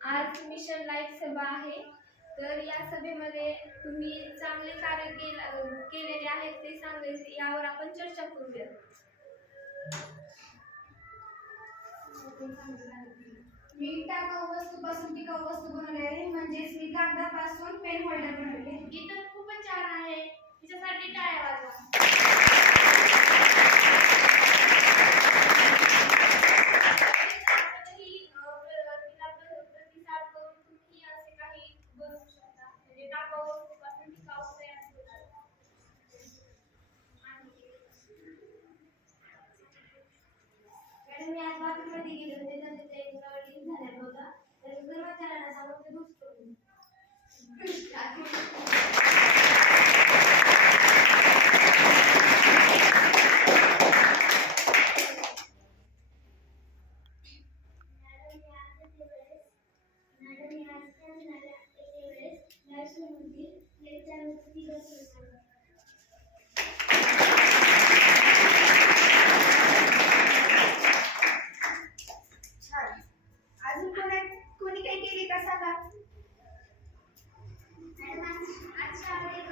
आज mission life सभा आहे. तर या सभेमध्ये तुम्ही चांगले कार्य केलेले आहेत ते सांगायचे, यावर आपण चर्चा करूया. मी टाकाऊ वस्तूपासून टिकाऊ वस्तू बनवली आहे, म्हणजेच मी कागदापासून पेन होल्डर बनवले. गीत खूपच छान आहे, तिच्यासाठी टाळ्या वाजवा. मी आज बाथरूममध्ये गेले होते, तर तिथे एक नळ लीक झालेला होता. तर कर्मचाऱ्यांना सांगून ते दुरुस्त करून अजून कोणी काही केले का सांगा. आज शाळेत